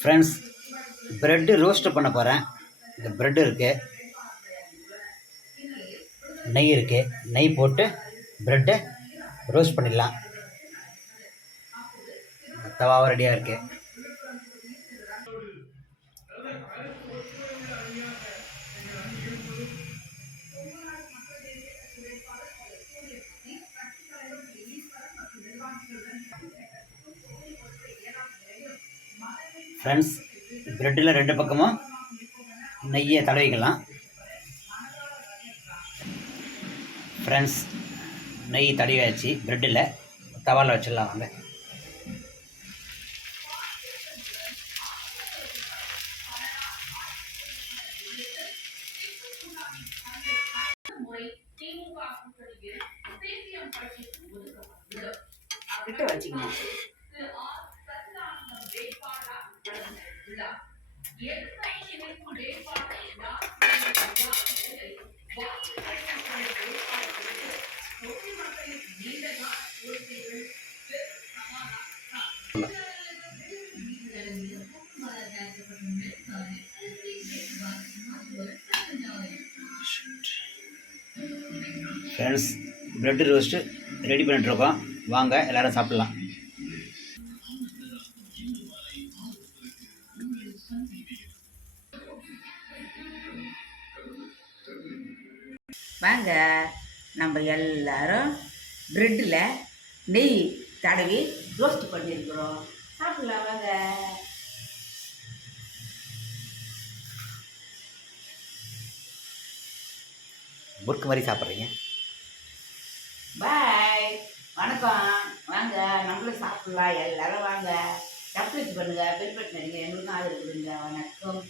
Friends bread roast பண்ண போகிறேன் இந்த ப்ரெட்டு இருக்குது நெய் இருக்குது நெய் போட்டு ப்ரெட்டை ரோஸ்ட் பண்ணிடலாம். தவாவாக ரெடியாக இருக்குது ஃப்ரெண்ட்ஸ் ப்ரெட்டில் ரெண்டு பக்கமும் நெய்யை தடவிக்கலாம். ஃப்ரெண்ட்ஸ் நெய் தடவியாச்சு ப்ரெட்டில் தவாவில் வச்சிடலாம் வாங்க. கிட்ட வச்சுக்கணும். ஃப்ரெண்ட்ஸ் ப்ரெட் ரோஸ்ட்டு ரெடி பண்ணிட்டுருக்கோம் வாங்க எல்லாரும் சாப்பிட்லாம். வாங்க நம்ம எல்லாரும் ப்ரெட்டில் நெய் தடவி ரோஸ்ட் பண்ணியிருக்கிறோம். சாப்பிடலாம் வாங்க. முறுக்கு மாதிரி சாப்பிட்றீங்க? பாய் வணக்கம். வாங்க நம்மளும் சாப்பிடலாம் எல்லாரும் வாங்க. சப்ஸ்கிரைப் பண்ணுங்க பெல் பட்டன் எங்களுக்கும் ஆதரவு கொடுங்க. வணக்கம்.